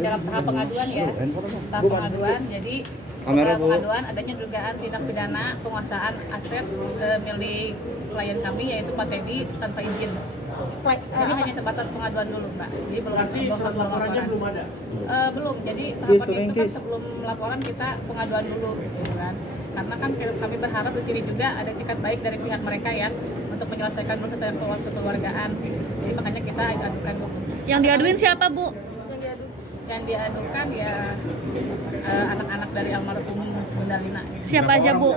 dalam tahap pengaduan ya, tahap pengaduan. Jadi pengaduan adanya dugaan tindak pidana penguasaan aset milik klien kami yaitu Pak Teddy tanpa izin. Jadi hanya sebatas pengaduan dulu, Mbak. Jadi belum laporannya belum ada. Belum. Jadi tahapannya itu kan sebelum laporan kita pengaduan dulu, gitu kan. Karena kan kami berharap di sini juga ada etikat baik dari pihak mereka ya untuk menyelesaikan proses secara kekeluargaan. Jadi makanya kita adukan. Yang diaduin siapa, Bu? Yang diadukan ya anak-anak dari almarhum Bunda Lina. Siapa aja, Bu?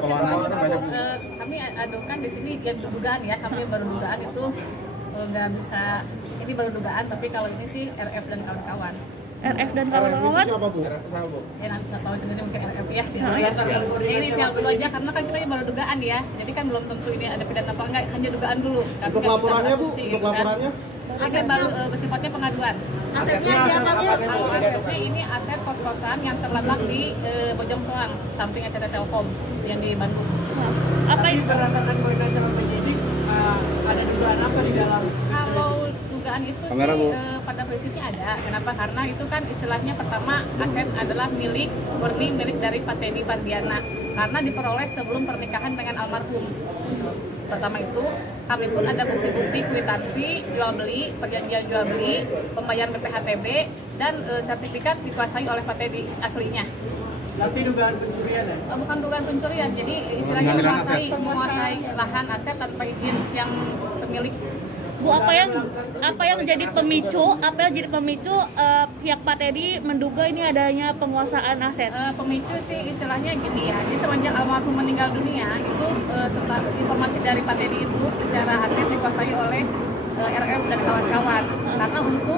Kami adukan di sini yang dugaan ya, kami baru dugaan itu nggak bisa, ini baru dugaan, tapi kalau ini sih RF dan kawan-kawan. RF dan kawan-kawan? Ya nanti saya tahu sendiri mungkin RF ya. Ini sial dulu aja karena kan kita baru dugaan ya, jadi kan belum tentu ini ada pidana apa enggak, hanya dugaan dulu. Untuk laporannya Bu, untuk laporannya? Aset baru bersifatnya pengaduan. Asetnya aja Kalau asetnya ini aset kos-kosan yang terletak di Bojong Soang, samping acara Telkom yang di Bandung. Apa itu? Berdasarkan koordinasi sama penyidik, ada dugaan apa di dalam? Kalau dugaan itu sih pada prinsipnya ada. Kenapa? Karena itu kan istilahnya pertama aset adalah murni milik dari Pak Teddy Pandiana karena diperoleh sebelum pernikahan dengan almarhum. Pertama itu kami pun ada bukti-bukti kwitansi jual beli, perjanjian jual beli, pembayaran BPHTB dan sertifikat dikuasai oleh Pak Teddy aslinya. Tapi dugaan pencurian ya? Bukan dugaan pencurian, jadi istilahnya menguasai lahan aset tanpa izin yang pemilik. Bu, apa yang jadi pemicu pihak Pak Teddy menduga ini adanya penguasaan aset? Pemicu sih istilahnya gini ya. Jadi semenjak almarhum meninggal dunia itu setelah informasi dari Pak Teddy itu secara aset dikuasai oleh RF dan kawan-kawan. Karena untuk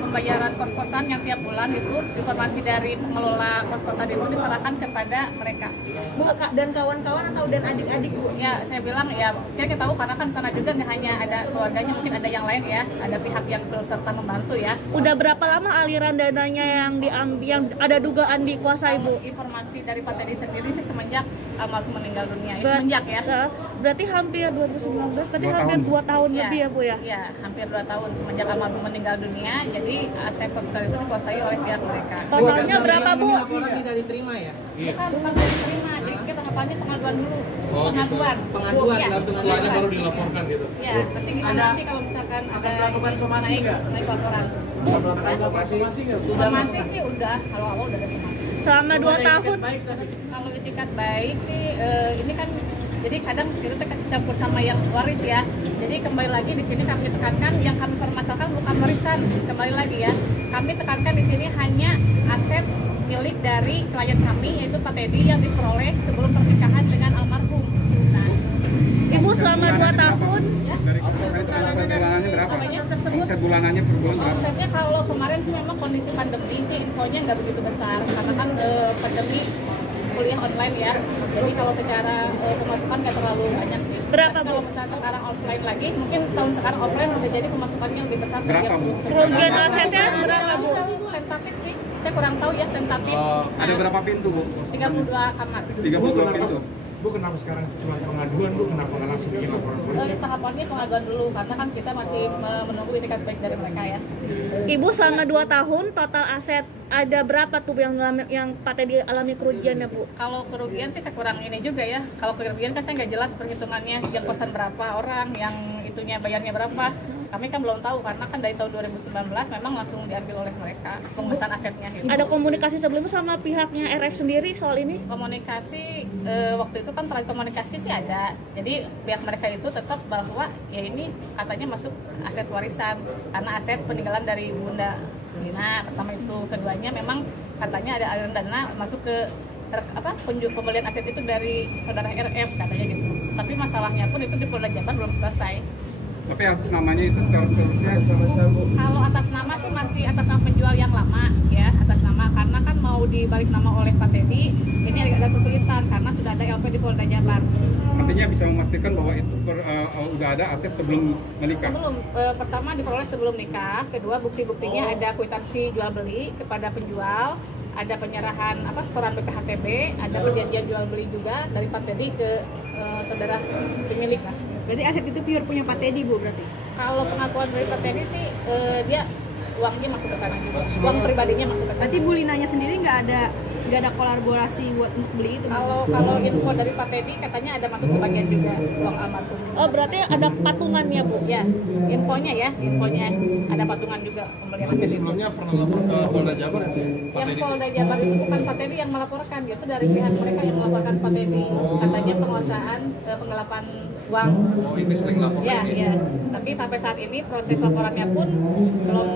pembayaran kos-kosan yang tiap bulan itu informasi dari pengelola kos-kosan itu diserahkan kepada mereka. Bu, dan kawan-kawan atau dan adik-adik, Bu? Ya, saya bilang ya, kita tahu karena kan sana juga nggak hanya ada keluarganya, mungkin ada yang lain ya, ada pihak yang serta membantu ya. Udah berapa lama aliran dananya yang diambil, yang ada dugaan dikuasai, Bu? Informasi dari Pak Teddy sendiri sih semenjak almarhum meninggal dunia. Semenjak ya. Berarti hampir 2019, berarti hampir 2 tahun ya, lebih ya, Bu ya? Iya, hampir 2 tahun semenjak almarhum meninggal dunia. Jadi aset kos-kosan itu dikuasai oleh pihak mereka. Totalnya berapa, Bu? Laporan tidak diterima ya? Bukan diterima, jadi kita tahapannya pengaduan dulu. Pengaduan. Pengaduan, Ya, setelahnya baru dilaporkan gitu. Iya, nanti gimana nanti kalau misalkan ada melakukan somasi nggak? naik laporan. Somasi nggak? Somasi sih udah, kalau awal udah ada somasi. Selama 2 tahun? Kalau etikat baik sih, ini kan jadi kadang kita campur sama yang waris ya. Jadi kembali lagi di sini kami tekankan yang kami permasalahkan bukan warisan. Kembali lagi ya, kami tekankan di sini hanya aset milik dari klien kami yaitu Pak Teddy yang diperoleh sebelum pernikahan dengan almarhum. Nah, Ibu selama 2 tahun? ya. Bulanannya berapa? Tersebut Omset bulanannya per bulan berapa? omsetnya kalau kemarin sih memang kondisi pandemi sih infonya nggak begitu besar karena kan pandemi kuliah online ya, jadi kalau secara pemasukan nggak terlalu banyak sih. Berapa, Bu? Kalau misalnya sekarang offline lagi, mungkin tahun sekarang offline bisa jadi pemasukannya lebih besar. Berapa, Bu? Kerugian asetnya berapa, Bu? Tentatif sih, saya kurang tahu ya tentatif. Ada berapa pintu, Bu? 32 kamar. 32 pintu. Bu, kenapa sekarang cuma pengaduan, Bu? Kenapa nggak langsung bikin laporan polisi? Tahapannya pengaduan dulu, karena kan kita masih menunggu itikat baik dari mereka ya. Ibu selama 2 tahun total aset ada berapa tuh yang Pak Teddy alami kerugiannya, Bu? Kalau kerugian sih saya kurang ini juga ya. Kalau kerugian kan saya nggak jelas perhitungannya, yang kosan berapa orang, yang itunya bayarnya berapa. Kami kan belum tahu karena kan dari tahun 2019 memang langsung diambil oleh mereka pengurusan asetnya. Gitu. Ada komunikasi sebelumnya sama pihaknya RF sendiri soal ini? Komunikasi waktu itu kan terakhir komunikasi sih ada. Jadi pihak mereka itu tetap bahwa ya ini katanya masuk aset warisan karena aset peninggalan dari Bunda Lina. Pertama itu, keduanya memang katanya ada aliran dana masuk ke pembelian aset itu dari saudara RF katanya gitu. Tapi masalahnya pun itu di Polda Jabar belum selesai. Tapi atas namanya itu terusnya Kalau atas nama sih masih atas nama penjual yang lama ya, atas nama karena kan mau dibalik nama oleh Pak Teddy, ini agak kesulitan karena sudah ada LP di Polda Jabar. artinya bisa memastikan bahwa itu udah ada aset sebelum menikah. Pertama diperoleh sebelum nikah, kedua bukti-buktinya ada kwitansi jual beli kepada penjual, ada penyerahan setoran BPHTB, ada perjanjian jual beli juga dari Pak Teddy ke saudara pemilik lah. Berarti aset itu pure punya Pak Teddy, Bu, berarti? Kalau pengakuan dari Pak Teddy sih dia uangnya masuk ke sana juga, uang pribadinya masuk ke sana. Berarti Bu Linanya sendiri nggak ada kolaborasi buat untuk beli itu? Kalau info dari Pak Teddy katanya ada masuk sebagian juga uang almarhum. Oh, berarti ada patungannya, Bu? Ya, infonya ada patungan juga pembelian aset itu. Sebelumnya pernah lapor ke Polda Jabar ya? Yang Polda Jabar itu bukan Pak Teddy yang melaporkan, biasa dari pihak mereka yang melaporkan Pak Teddy. Katanya penguasaan penggelapan uang. Oh, ini sering lapor Ya, ini? ya. Tapi sampai saat ini proses laporannya pun belum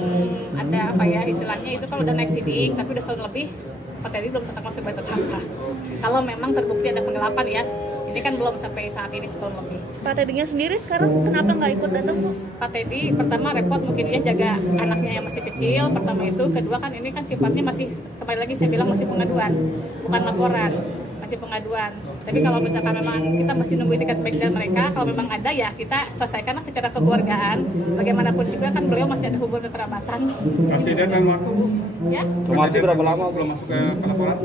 ada istilahnya itu kalau udah naik sidik, tapi udah setahun lebih Pak Teddy belum tetap masuk sebagai tersangka. Kalau memang terbukti ada penggelapan ya, ini kan belum sampai saat ini setahun lebih. Pak Teddy-nya sendiri sekarang kenapa nggak ikut datang, Bu? Pak Teddy pertama repot mungkin dia jaga anaknya yang masih kecil, pertama itu, kedua kan ini kan sifatnya masih, kembali lagi saya bilang masih pengaduan, bukan laporan, masih pengaduan. Tapi kalau misalkan memang kita masih nunggu tiket baik dari mereka, kalau memang ada ya kita selesaikanlah secara kekeluargaan. Bagaimanapun juga kan beliau masih ada hubungan kekerabatan. Kasih deadline waktu, Bu? Ya. Masih berapa lama belum masuk ke laporan?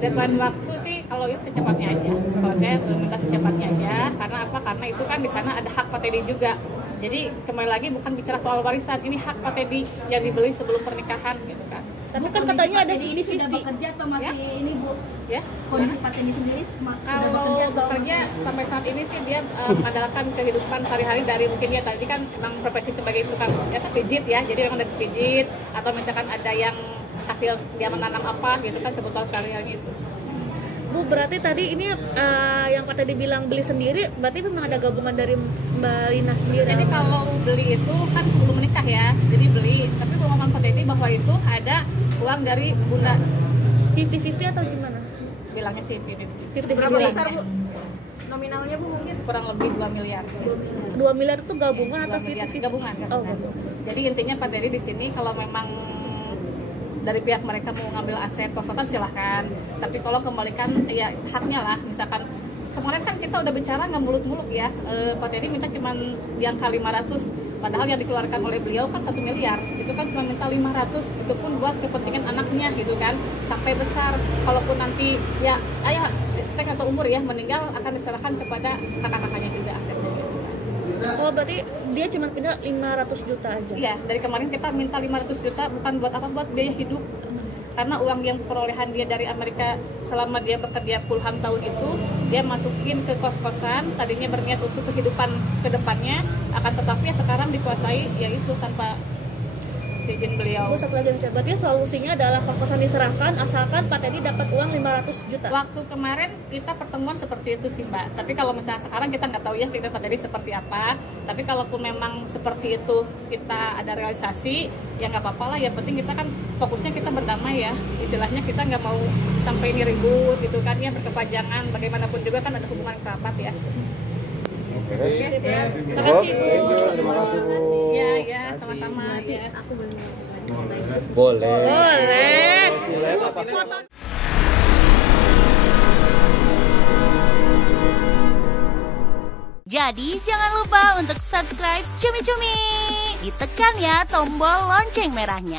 Deadline waktu sih kalau itu secepatnya aja. Kalau saya minta secepatnya aja, karena apa? Karena itu kan di sana ada hak Pak Teddy juga. Jadi kembali lagi bukan bicara soal warisan, ini hak Pak Teddy yang dibeli sebelum pernikahan gitu kan. Tapi kan katanya ada ini sudah bekerja atau masih ini Bu? Ya. Kondisi Pak Teddy sendiri Kalau bekerja sampai saat ini sih dia mengandalkan kehidupan sehari-hari dari mungkin ya tadi kan memang profesi sebagai tukang pijit ya, jadi memang dari pijit atau misalkan ada yang hasil dia menanam apa gitu kan kebutuhan sehari-hari itu. Bu, berarti tadi ini yang Pak Teddy bilang beli sendiri, berarti memang ada gabungan dari Mbak Lina sendiri. Jadi kalau beli itu kan sebelum menikah ya, jadi beli. Tapi pengumuman Pak Teddy bahwa itu ada uang dari Bunda. 50-50 atau gimana? Bilangnya sih 50-50. berapa besar Bu? Nominalnya Bu mungkin? Kurang lebih 2 miliar. 2 miliar itu gabungan atau 2 miliar 50-50? gabungan. Oh, gabungan. Jadi intinya Pak Teddy di sini kalau memang dari pihak mereka mau ngambil aset kos-kosan silahkan, tapi kalau kembalikan ya haknya lah. Misalkan kemarin kan kita udah bicara nggak muluk-muluk ya, Pak Teddy minta cuma di angka 500, padahal yang dikeluarkan oleh beliau kan 1 miliar, itu kan cuma minta 500, itu pun buat kepentingan anaknya gitu kan, sampai besar. Kalaupun nanti ya ayah tek atau umur ya meninggal akan diserahkan kepada kakak-kakaknya juga asetnya gitu. Oh, berarti dia cuma pindah 500 juta aja? Iya, dari kemarin kita minta 500 juta bukan buat apa, buat biaya hidup. Karena uang yang perolehan dia dari Amerika selama dia bekerja puluhan tahun itu, dia masukin ke kos-kosan, tadinya berniat untuk kehidupan kedepannya, akan tetapi ya sekarang dikuasai, yaitu tanpa izin beliau. Bu, satu lagi yang berarti solusinya adalah kos-kosan diserahkan asalkan Pak Teddy dapat uang 500 juta? Waktu kemarin kita pertemuan seperti itu sih Mbak, tapi kalau misalnya sekarang kita nggak tahu ya kita Pak Teddy seperti apa, tapi kalaupun memang seperti itu kita ada realisasi, ya nggak apa-apa lah, yang penting kita kan fokusnya kita berdamai ya, istilahnya kita nggak mau sampai ini ribut gitu kan ya, berkepanjangan, bagaimanapun juga kan ada hubungan kerabat ya. Terima kasih, Bu. Terima kasih, Bu. Ya, ya, sama-sama ya. Boleh. Boleh. Bu, foto. Jadi jangan lupa untuk subscribe Cumi Cumi. Ditekan ya tombol lonceng merahnya.